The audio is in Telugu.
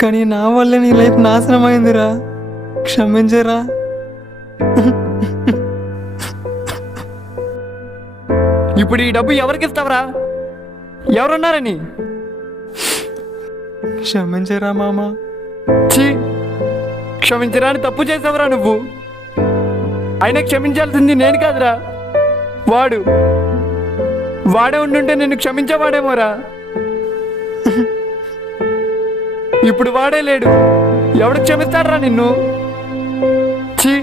కానీ నా వల్ల నీ లైఫ్ నాశనం అయిందిరా. క్షమించరా. ఇప్పుడు ఈ డబ్బు ఎవరికి ఇస్తావరా? ఎవరున్నారని? క్షమించరా మామ. ఛీ, క్షమించరా అని తప్పు చేసావురా నువ్వు. అయినా క్షమించాల్సింది నేను కాదురా, వాడే ఉండుంటే నిన్ను క్షమించేవాడేమోరా. ఇప్పుడు వాడే లేడు, ఎవడు క్షమిస్తాడరా నిన్ను? ఛీ.